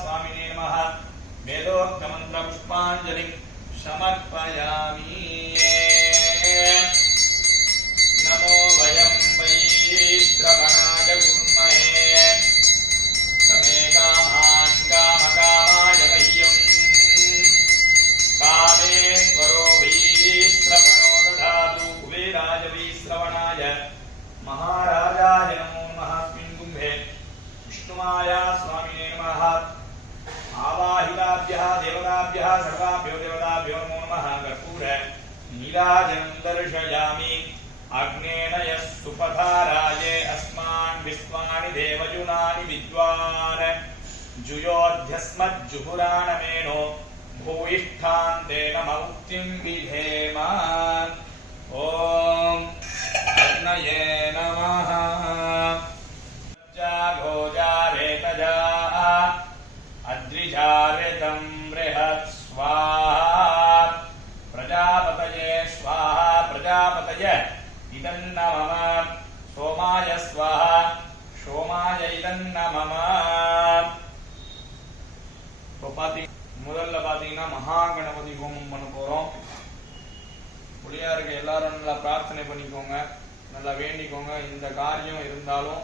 स्वामिने नमः वेदोक्तमन्त्रपुष्पाञ्जलिं समर्पयामि। नमो वयं वै श्रवणाय गुर्महे समे कामान् कामकामाय मह्यम् कामेश्वरो वै श्रवणो दधातु कुबेराय वै श्रवणाय महाराजाय नमो नमः। अस्मिन् कुम्भे विष्णुमाया स्वामिने नमः। आवाहिताभ्यः देवताभ्यः सर्वाभ्यो देवताभ्यो नमो नमः। कर्पूर नीराजनं दर्शयामि। अग्नेन यः सुपथाराये अस्मान् विश्वानि देवयुनानि विद्वान् जुयोध्यस्मज्जुहुराणमेनो भूयिष्ठान्तेन मौक्तिं विधेम। ॐ अग्नये नमः। घोजारेतजा अद्रिजारेतं बृहत् स्वाहा प्रजापतये स्वाहा प्रजापतय इदन्न मम सोमाय स्वाहा सोमाय इदन्न मम। முதல்ல பாத்தீங்கன்னா மகாகணபதி ஹோமம் பண்ண போறோம். புளியா இருக்க எல்லாரும் நல்லா பிரார்த்தனை பண்ணிக்கோங்க, நல்லா வேண்டிக்கோங்க. இந்த காரியம் இருந்தாலும்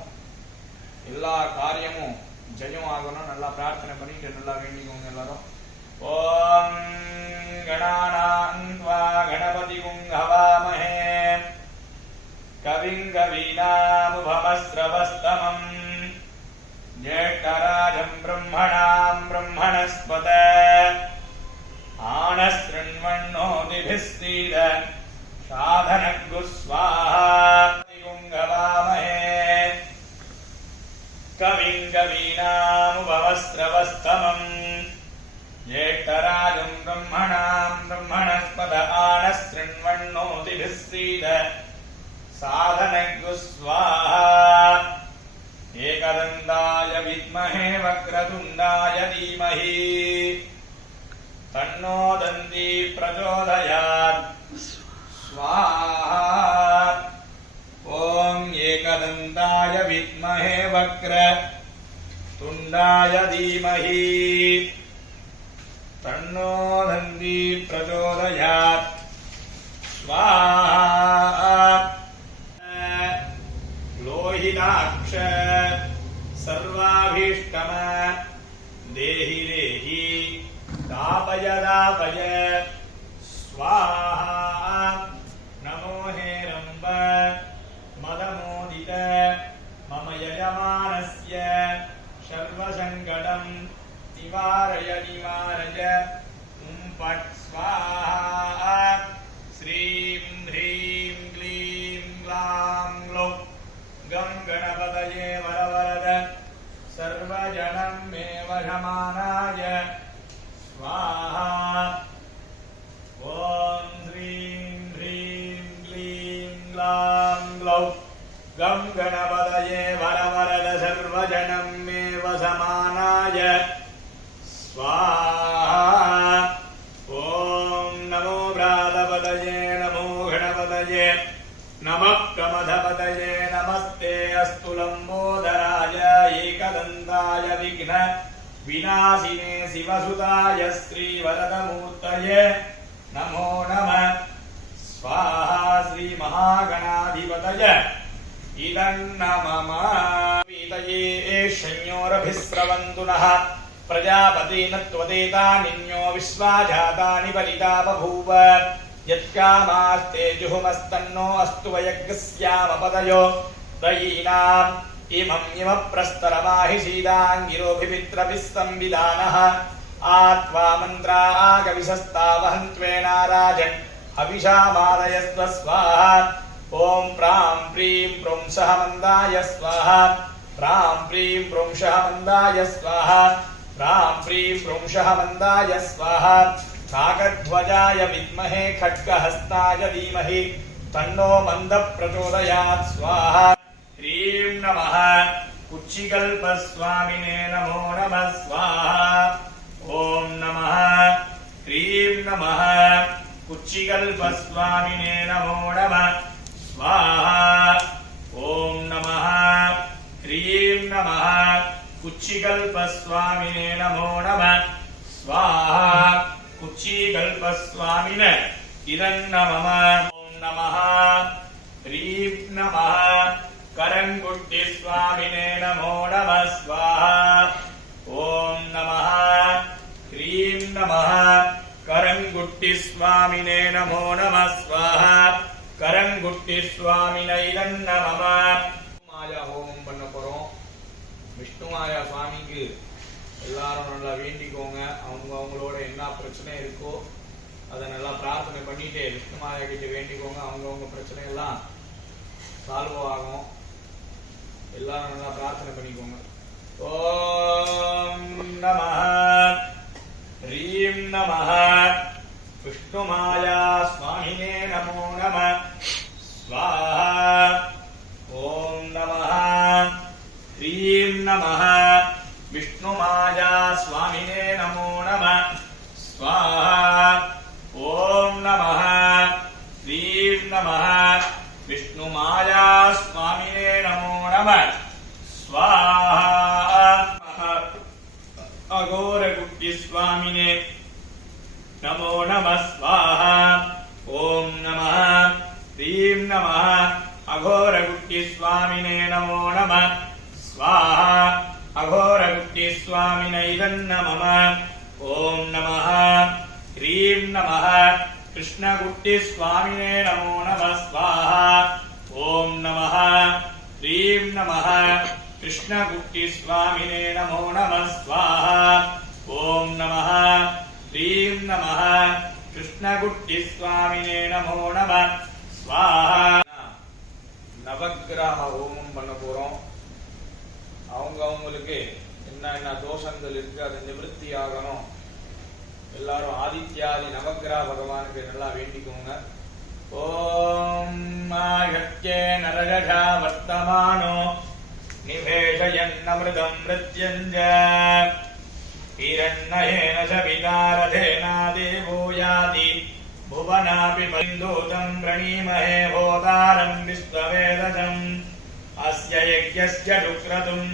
எல்லா காரியமும் ஜெயம் ஆகணும். நல்லா பிரார்த்தனை பண்ணிட்டு நல்லா வேண்டிக்கோங்க எல்லாரும். ஓம் கணானாம் த்வா கணபதிம் ஹவாமஹே கவிம் கவீனாமுபமஸ்ரவஸ்தமம் ज्येष्ठराजं ब्रह्मणां ब्रह्मणस्पत आनशृण्वन्नोतिभिः सीद साधनग्गु स्वाहा गुङ्गवामहे कविं कवीनामुपमस्रवस्तमं ज्येष्ठराजं ब्रह्मणां ब्रह्मणस्पत आनशृण्वन्नोतिभिः सीद साधनग्गु स्वाहा। एकदन्ताय विद्महे वक्रतुण्डाय धीमहि तन्नो दन्ती प्रचोदयात् स्वाहा। ॐ एकदन्ताय विद्महे वक्रतुण्डाय धीमहि तन्नो दन्ती प्रचोदयात् स्वाहा। लोहिताक्ष सर्वाभीष्टम देहि देहि दापय दापय स्वाहा। नमो हेरम्ब मदमोदित मम यजमानस्य सर्वसङ्कटं निवारय निवारय पट् स्वाहा। श्रीं ह्रीं क्लीं ग्लां ग्लौं गं गणपतये वरवरद सर्वजनं मे वशमानाय स्वाहा। ॐ श्रीं ह्रीं क्लीं ग्लां ग्लौं गं गणपतये वरवरद सर्वजनं मे वशमानाय स्वाहा। ॐ नमो व्रातपतये नमो गणपतये नमः प्रमथपतये नमस्ते अस्तु लम्बोदराय एकदन्ताय विघ्न विनाशिने शिवसुताय श्रीवरदमूर्तये नमो नमः स्वाहा। श्रीमहागणाधिपतये इदन्न मम पीतये शंयोरभिस्रवन्तु नः प्रजापतेन त्वदेतानिन्यो विश्वाजातानि परिता बभूव यत्कामास्ते जुहुमस्तन्नो अस्तु वयज्ञस्यामपदयो दयीनाम् इमं प्रस्तरमाहिषीदाङ्गिरोऽभिपित्रभिः संविधानः आत्वा मन्त्रा आगविशस्तावहन्त्वेनाराजन् हविषामादयस्व स्वाहा। ॐ प्रां प्रीं प्रोंसः मन्दाय स्वाहा प्रां प्रीं प्रोंसः मन्दाय स्वाहा प्रां प्रीं प्रोंसः मन्दाय स्वाहा। काकध्वजाय विद्महे खड्गहस्ताय धीमहि तन्नो मन्दः प्रचोदयात् स्वाहा। ह्रीं नमः कुच्चिकल्पस्वामिने नमो नमः स्वाहा। ॐ नमः ह्रीं नमः कुच्चिकल्पस्वामिने नमो नमः स्वाहा। ॐ नमः ह्रीं नमः कुच्चिकल्पस्वामिने नमो नमः स्वाहा कुच्चिकल्पस्वामिने इदन्नमः ओम नमः ह्रीं नमः करंगुट्टिस्वामिने नमो नमः स्वाहा ओम नमः ह्रीं नमः करंगुट्टिस्वामिने नमो नमः स्वाहा करंगुट्टिस्वामिने इदन्नमः माया होमम பண்ண போறோம் விஷ்ணுமாயா சுவாமிக்கு எல்லாரும் நல்லா வேண்டிக்கோங்க அவங்களோட என்ன பிரச்சனை இருக்கோ அதை நல்லா பிரார்த்தனை பண்ணிட்டு விஷ்ணுமாயா கிட்ட வேண்டிக்கோங்க அவங்க பிரச்சனை எல்லாம் சால்வ் ஆகும் எல்லாரும் நல்லா பிரார்த்தனை பண்ணிக்கோங்க ஓம் நமः ह्रीं नमः विष्णुमाया स्वामिने नमो नमः स्वाहा ओम नमः ह्रीं नमः विष्णुमाया स्वामिने नमो नमः स्वाहा ओम नमः ह्रीं नमः विष्णुमाया स्वामिने नमो नमः स्वाहा अघोरगुट्टिस्वामिने नमो नमः स्वाहा ओम नमः ह्रीं नमः अघोरगुट्टिस्वामिने नमो नमः स्वाहा अघोरगुट्टिस्वामिने इदन्नमः ओम नमः ह्रीं नमः कृष्णगुट्टिस्वामिने नमो नमः स्वाहा ओम नमः ह्रीं नमः कृष्णगुट्टिस्वामिने नमो नमः स्वाहा ओम नमः ह्रीं नमः कृष्णगुट्टिस्वामिने नमो नमः स्वाहा நவக்கிரக ஹோமம் பண்ண போறோம் அவங்களுக்கு என்ன தோஷங்கள் இருக்கு அது நிவர்த்தி ஆகணும் எல்லாரும் ஆதித்யாதி நவக்கிரக பகவானுக்கு நல்லா வேண்டிக்கோங்க ஓம் மாயத்யே நரஜா வர்த்தமானோ நிவேஷயன்னமிருதம் மிருத்யஞ்ச हिरण्येन च विदारधेना देवो याति भुवनापि बन्धूतं प्रणीमहे भोतारं विश्ववेदजम् अस्य यज्ञस्य शुक्रतुम्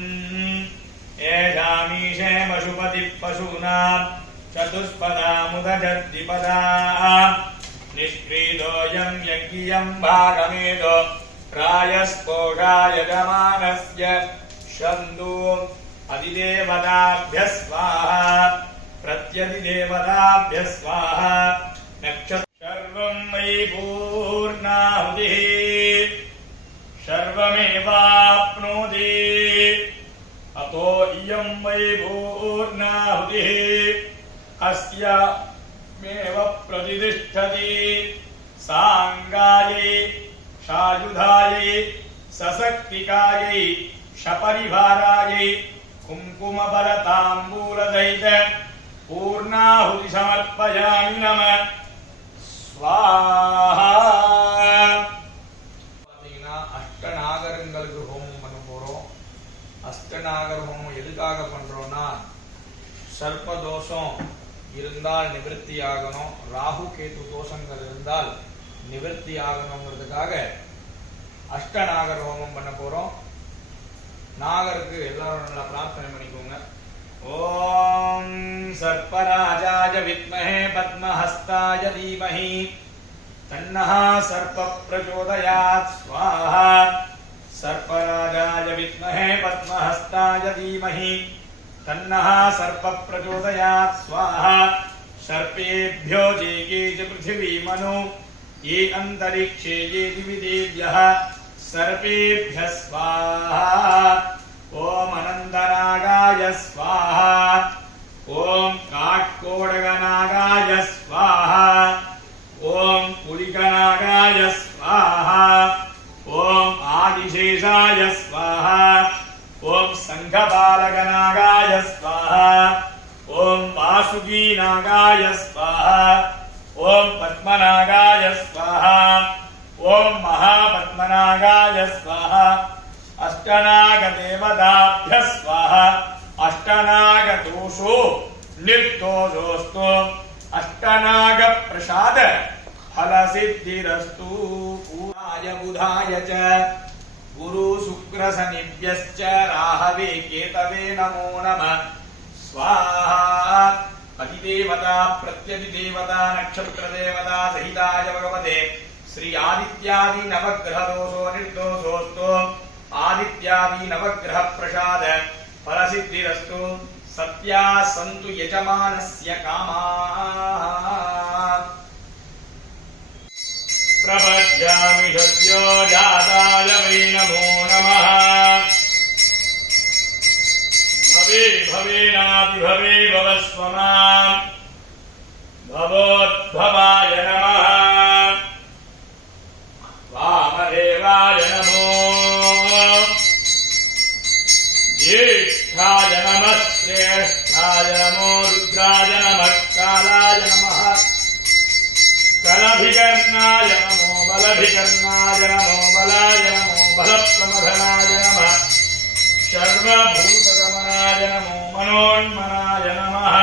एषामीशे पशुपतिः पशूनां चतुष्पदामुदजद्विपदा निष्क्रीतोऽयं यज्ञियं भागमेदो रायस्पोषाय यजमानस्य शन्दु अधिदेवताभ्यः स्वाहा प्रत्यधिदेवताभ्यः स्वाहा सर्वं मयि पूर्णाहुतिः सर्वमेवाप्नोति अतो इयं मयि पूर्णाहुतिः अस्यामेव प्रतिष्ठति साङ्गायै सायुधायै सशक्तिकायै सपरिवारायै कुंकुमफलताम्बूलसहित पूर्णाहुति समर्पयामि नमः स्वाहा பாத்தீங்கன்னா அஷ்டநாகரங்களுக்கு ஹோமம் பண்ண போறோம் அஷ்டநாகர ஹோமம் எதுக்காக பண்றோம்னா சர்ப்ப தோஷம் இருந்தால் நிவர்த்தி ஆகணும் ராகு கேது தோஷங்கள் இருந்தால் நிவர்த்தி ஆகணும்ங்கிறதுக்காக அஷ்டநாகர ஹோமம் பண்ண போறோம் நாகருக்கு எல்லாரும் நல்லா பிரார்த்தனை பண்ணிக்கோங்க ஓம் சர்ப்பராஜாய வித்மஹே பத்மஹஸ்தாய தீமஹி தன்னः सर्प प्रचोदयात् स्वाहा सर्पराजाय विद्महे पद्महस्ताय धीमहि तन्नः सर्प प्रचोदयात् स्वाहा सर्पेभ्यो जेके च पृथिवी मनो ये अंतरिक्षे ये दिवि देव्यः सर्पेभ्यः स्वाहा ओम अनंतनागाय स्वाहा ओम काट्कोडगनागाय स्वाहा ओम पुलिकनागाय स्वाहा ओम आदिशेषाय स्वाहा ओम संघपालकनागाय स्वाहा ओम वासुकीनागाय स्वाहा ओम पद्मनागाय स्वाहा ओम महापद्मनागाय स्वाहा अष्टनागदेवताभ्यः स्वाहा अष्टनागदोषो निर्दोषोऽस्तु अष्टनाग प्रसाद फल सिद्धिरस्तु पूराय बुधाय च गुरु शुक्र शनिभ्यश्च राहवे केतवे नमो नमः स्वाहा अधिदेवता प्रत्यधिदेवता नक्षत्र देवता सहिताय भगवते श्री आदित्यादि नवग्रह दोषो निर्दोषोस्तु आदित्यादि नवग्रह प्रसाद फलसिद्धिरस्तु सत्या सन्तु यजमानस्य कामाः प्रपद्यामि सद्यो जाताय वै नमो नमः भवे भवेनातिभवे भवस्व माम् भवोद्भवाय नमः वामदेवाय नमो ज्येष्ठाय नमः श्रेष्ठाय नमो रुद्राय नमः कालाय नमः कलभिकर्णाय नमो बलभिकर्णाय नमो बलाय नमो बलप्रमथनाय नमः सर्वभूतगमनाय नमो मनोन्मनाय नमः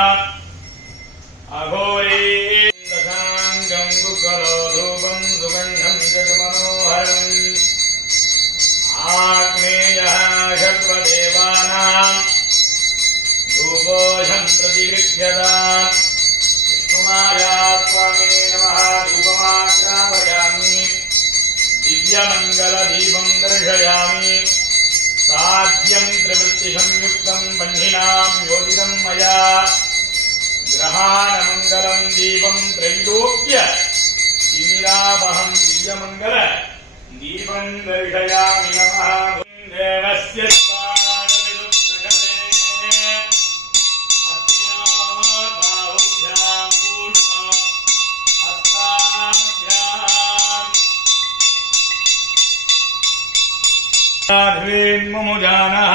अघोरेन्दशाङ्गं गुग्गलो धूपं सुगन्धं जगमनोहरम् आग्नेयः सर्वदेवानां धूपोऽहं प्रतिगृह्यताम् विष्णुमाया स्वामी नमः धूपमाग्रापयामि दिव्यमङ्गलदीपं दर्शयामि साध्यं त्रिवृत्तिसंयुक्तं बह्निनां योजितं मया ग्रहाणमङ्गलं दीपं त्रैलोक्य तिमिरावहं दिव्यमङ्गल दीपं दर्शयामि नमः देवस्य मुमुजानः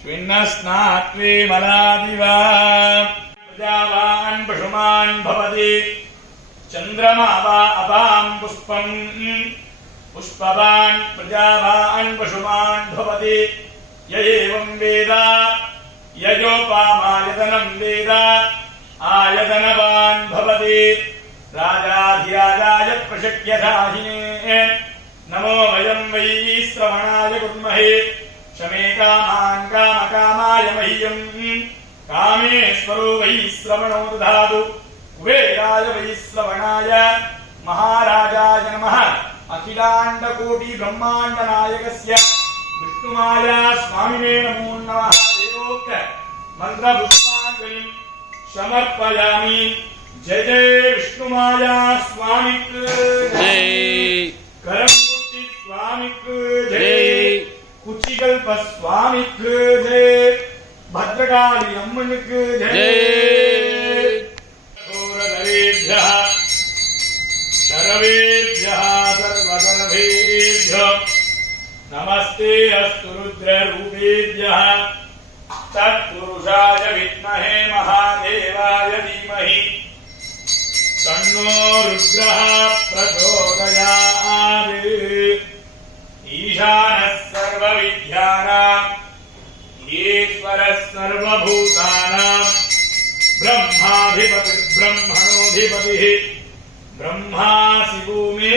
स्विन्नस्नात्वे मलादिवा प्रजावान् पशुमान् भवति चन्द्रमा वा अपां पुष्पम् पुष्पवान् प्रजावान् पशुमान् भवति य एवं वेद ययोपामायतनं वेद आयतनवान् भवति राजाधिराजाय प्रशक्यधाहिने नमो वयं वै श्रवणाय कुर्महे शमे कामान् कामकामाय मह्यम् कामेश्वरो वै श्रवणो दधातु कुबेराय वै श्रवणाय महाराजाय नमः अखिलाण्डकोटि ब्रह्माण्डनायकस्य विष्णुमाया स्वामिने नमो नमः देवोक्त मन्त्रपुष्पाञ्जलिं समर्पयामि जय जय विष्णुमाया स्वामिक जय करंकुटी स्वामिक जय कुचिकल्प स्वामिक जय भद्रकाली अम्मनिक जय घोरधरेभ्यः शरवेभ्यः सर्वदलभेभ्यः नमस्ते अस्तु रुद्ररूपेभ्यः तत्पुरुषाय विद्महे महादेवाय धीमहि तन्नो रुद्रः प्रचोदयात् ईशानः सर्वविद्यानां ईश्वरः सर्वभूतानां ब्रह्माधिपतिर्ब्रह्मणोऽधिपतिः ब्रह्मा शिवो मे